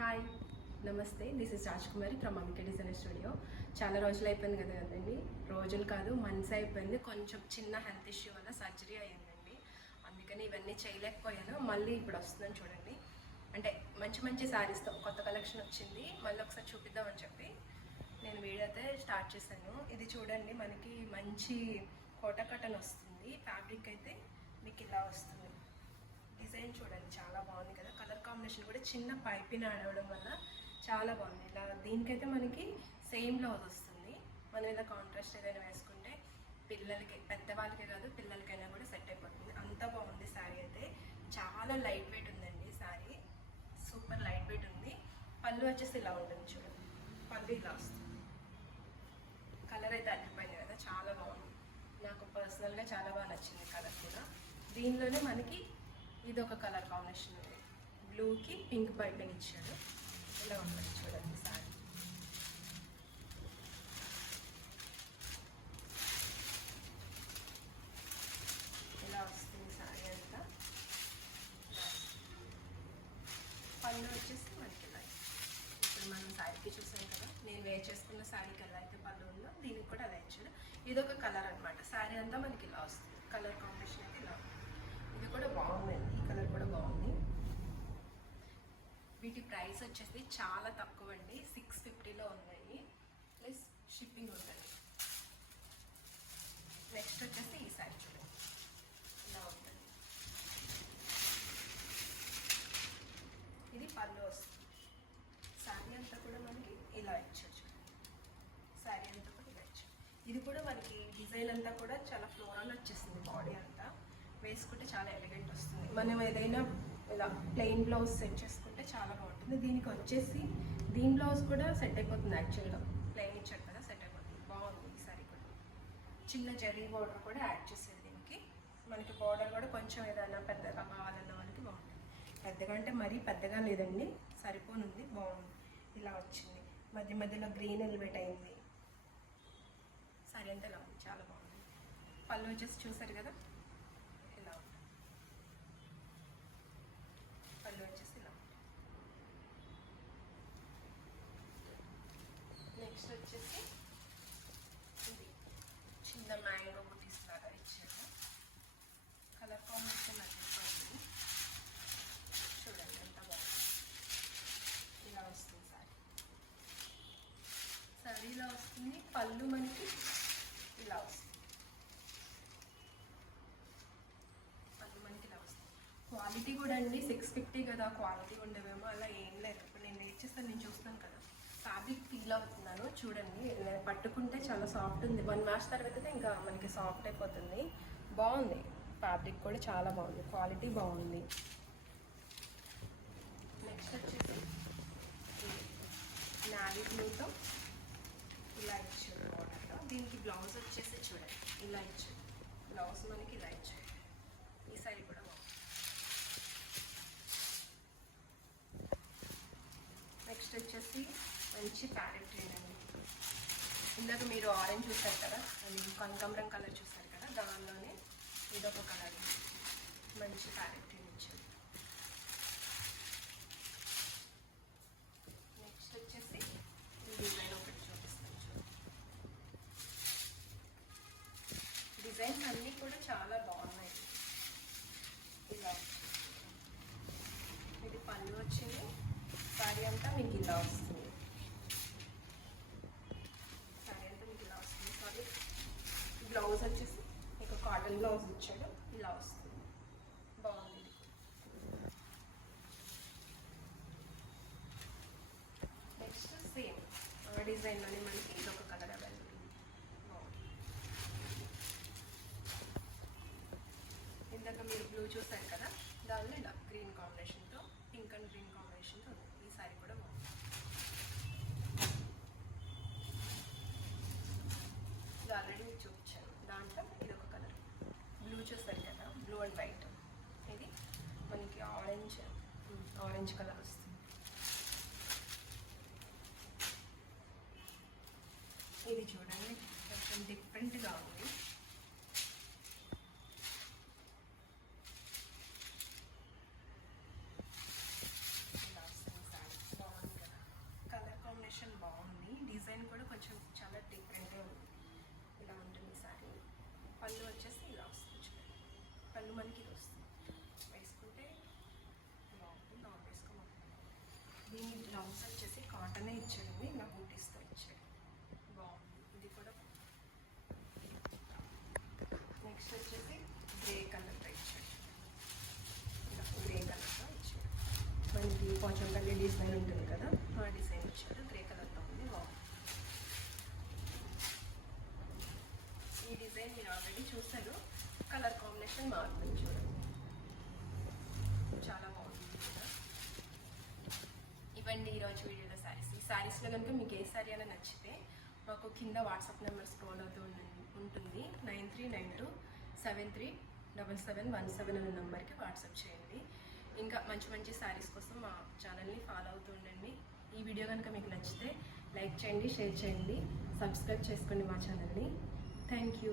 Hi, నమస్తే. This is Raj Kumari from Amika design studio. చాలా రోజులు అయిపోయింది కదండి, రోజులు కాదు మంత్స్ అయిపోయింది. కొంచెం చిన్న హెల్త్ ఇష్యూ వల్ల సర్జరీ అయ్యిందండి, అందుకని ఇవన్నీ చేయలేకపోయాను. మళ్ళీ ఇప్పుడు వస్తుందని చూడండి. అంటే మంచి మంచి శారీస్తో కొత్త కలెక్షన్ వచ్చింది, మళ్ళీ ఒకసారి చూపిద్దామని చెప్పి నేను వీడియో అయితే స్టార్ట్ చేశాను. ఇది చూడండి, మనకి మంచి కోటా కటన్ వస్తుంది. ఫ్యాబ్రిక్ అయితే మీకు ఇలా వస్తుంది. డిజైన్ చూడండి, చాలా బాగుంది కదా. కలర్ కాంబినేషన్ కూడా చిన్న పైపిన్ ఆడవడం వల్ల చాలా బాగుంది. ఇలా దీనికైతే మనకి సేమ్ బ్లౌజ్ వస్తుంది. మనం ఇలా కాంట్రాస్ట్ ఏదైనా వేసుకుంటే పిల్లలకి, పెద్దవాళ్ళకే కాదు పిల్లలకైనా కూడా సెట్ అయిపోతుంది. అంత బాగుంది శారీ అయితే. చాలా లైట్ వెయిట్ ఉందండి శారీ, సూపర్ లైట్ వెయిట్ ఉంది. పళ్ళు వచ్చేసి ఇలా ఉంటుంది చూడండి, పళ్ళు ఇలా వస్తుంది. కలర్ అయితే అడ్డిపోయింది కదా, చాలా బాగుంది. నాకు పర్సనల్గా చాలా బాగా నచ్చింది కలర్ కూడా. దీనిలోనే మనకి ఇది ఒక కలర్ కాంబినేషన్ ఉంది, బ్లూకి పింక్ పైపింగ్ ఇచ్చాడు. ఇలా ఉంటుంది చూడండి సారీ. ఇలా వస్తుంది సారీ అంతా. పళ్ళు వచ్చేసి మనకి ఇలా, ఇప్పుడు మనం శారీకి చూసాం కదా, నేను వేర్ చేసుకున్న శారీకి ఎలా అయితే పళ్ళు ఉందో దీనికి కూడా అలా ఇచ్చాడు. ఇది ఒక కలర్ అనమాట. శారీ అంతా మనకి ఇలా వస్తుంది. కలర్ కాంబినేషన్ అయితే ఇలా ఉంది. ఇది కూడా బాగుందండి, ఈ కలర్ కూడా బాగుంది. వీటి ప్రైస్ వచ్చేసి చాలా తక్కువ అండి, 650లో ఉన్నాయి, ప్లస్ షిప్పింగ్ ఉంటుంది. నెక్స్ట్ వచ్చేసి ఈ శారీ చూడండి, ఇలా ఉంటుంది. ఇది పళ్ళు వస్తుంది. శారీ అంతా కూడా మనకి ఇలా ఇచ్చారు చూడండి. శారీ అంతా కూడా ఇలా ఇచ్చారు. ఇది కూడా మనకి డిజైన్ అంతా కూడా చాలా ఫ్లోరల్ వచ్చేసింది. బాడీ అంతా వేసుకుంటే చాలా ఎలిగెంట్ వస్తుంది. మనం ఏదైనా ఇలా ప్లెయిన్ బ్లౌజ్ సెట్ చేసుకుంటే చాలా బాగుంటుంది. దీనికి వచ్చేసి దీని బ్లౌజ్ కూడా సెట్ అయిపోతుంది. యాక్చువల్గా ప్లెయిన్ ఇచ్చాడు కదా, సెట్ అయిపోతుంది. బాగుంది ఈ సారీ కూడా. చిన్న జరీ బార్డర్ కూడా యాడ్ చేసేది దీనికి. మనకి బార్డర్ కూడా కొంచెం ఏదైనా పెద్దగా కావాలన్న వాళ్ళకి బాగుంటుంది. పెద్దగా అంటే మరీ పెద్దగా లేదండి, సరిపోనుంది, బాగుంది. ఇలా వచ్చింది, మధ్య మధ్యలో గ్రీన్ ఎలివేట్ అయింది. సారీ అంటే ఇలా ఉంది, చాలా బాగుంది. పళ్ళు వచ్చేసి చూసారు కదా, ఇలా ఉంది. పళ్ళు వచ్చేసి ఇలా ఉంది. నెక్స్ట్ వచ్చేసి ఇది చిన్న మ్యాంగో బుటీస్ లాగా ఇచ్చారు. కలర్ కాంబినేషన్ అదిపోయింది చూడండి, ఎంత బాగుంది. ఇలా వస్తుంది సారీ. సారీ ఇలా వస్తుంది. పళ్ళు మనకి ఇలా వస్తుంది. మనకి ఇలా వస్తుంది. క్వాలిటీ కూడా అండి 650 కదా, క్వాలిటీ ఉండవేమో, అలా ఏం లేదు. ఇప్పుడు నేను వెయిట్ చేస్తాను, నేను చూస్తాను కదా. ఫ్యాబ్రిక్ ఫీల్ అవుతున్నాను చూడండి, పట్టుకుంటే చాలా సాఫ్ట్ ఉంది. 1 వాష్ తర్వాత ఇంకా మనకి సాఫ్ట్ అయిపోతుంది. బాగుంది, ఫ్యాబ్రిక్ కూడా చాలా బాగుంది, క్వాలిటీ బాగుంది. నెక్స్ట్ వచ్చేసి నావీ బ్లూతో ఇలా ఇచ్చాడు బార్డర్లో. దీనికి బ్లౌజ్ వచ్చేసి చూడండి ఇలా ఇచ్చాడు. బ్లౌజ్ మనకి ఇలా ఇచ్చాడు. ఈ సైడ్ కూడా బాగుంది. నెక్స్ట్ వచ్చేసి మంచి ప్యారెట్ గ్రీన్ అండి. ఇందాక మీరు ఆరెంజ్ చూసారు కదా, అది కనకాంబరం కలర్ చూసారు కదా, దానిలోనే ఇదొక కలర్ మంచి ప్యారెట్ గ్రీన్ ఇచ్చారు. నెక్స్ట్ వచ్చేసి ఈ డిజైన్ ఒకటి చూపిస్తాను చూడండి. డిజైన్స్ అన్నీ కూడా చాలా బాగున్నాయి. ఇలా ఇది పళ్ళు వచ్చింది. శారీ అంతా మీకు ఇలా వస్తుంది. శారీ అంతా మీకు ఇలా వస్తుంది. సారీ, బ్లౌజ్ వచ్చేసి మీకు కాటన్ బ్లౌజ్ ఇచ్చాడు, ఇలా వస్తుంది. బాగుంది. నెక్స్ట్ సేమ్ డిజైన్లోనే మనకి ఇదొక కలర్ అవైలబుల్ ఉంది. బాగుంది. ఇందాక మీరు బ్లూ చూసారు కదా, దానిలో ఇలా గ్రీన్ కాంబినేషన్తో, పింక్ అండ్ గ్రీన్ కాంబినేషన్తో ఉంది. ఈ సారీ కూడా బాగుంది. ఇది ఆల్రెడీ మీకు చూపించాను. దాంట్లో ఇది ఒక కలర్ బ్లూ చూసారు కదా, బ్లూ అండ్ వైట్. ఇది మనకి ఆరెంజ్ కలర్ వస్తుంది. ఇది చూడండి, కొంచెం డిఫరెంట్గా ఉంది. ఇలా వస్తుంది సారీ. పళ్ళు వచ్చేసి ఇలా వస్తుంది చూడండి. పళ్ళు మనకి ఇది వస్తుంది, వేసుకుంటే బాగుంటుంది. లాంగ్ వేసుకోమంటుంది. దీని బ్లౌజ్ వచ్చేసి కాటనే ఇచ్చాడండి, ఇలా బూటీస్తో ఇచ్చాడు, బాగుంది. ఇది కూడా నెక్స్ట్ వచ్చేసి గ్రే కలర్తో ఇచ్చాడు, ఇలా గ్రే కలర్తో ఇచ్చాడు. మనకి కొంచెం కల్లి డిజైన్ ఉంటుంది కదా, ఆ డిజైన్ ఇచ్చాడు, గ్రే కలర్తో ఉంది, బాగుంది. ఈ డిజైన్ మీరు ఆల్రెడీ చూసారు, కలర్ కాంబినేషన్ మారుతుంది చూడండి, చాలా బాగుంది కూడా. ఇవ్వండి ఈరోజు వీడియోలో శారీస్. ఈ శారీస్లో కనుక మీకు ఏ శారీ అయినా నచ్చితే మాకు కింద వాట్సాప్ నెంబర్ స్క్రోల్ అవుతూ ఉంటుంది, 9392737717 అనే నెంబర్కి వాట్సాప్ చేయండి. ఇంకా మంచి మంచి శారీస్ కోసం మా ఛానల్ని ఫాలో అవుతూ ఉండండి. ఈ వీడియో కనుక మీకు నచ్చితే లైక్ చేయండి, షేర్ చేయండి, సబ్స్క్రైబ్ చేసుకోండి మా ఛానల్ని. Thank you.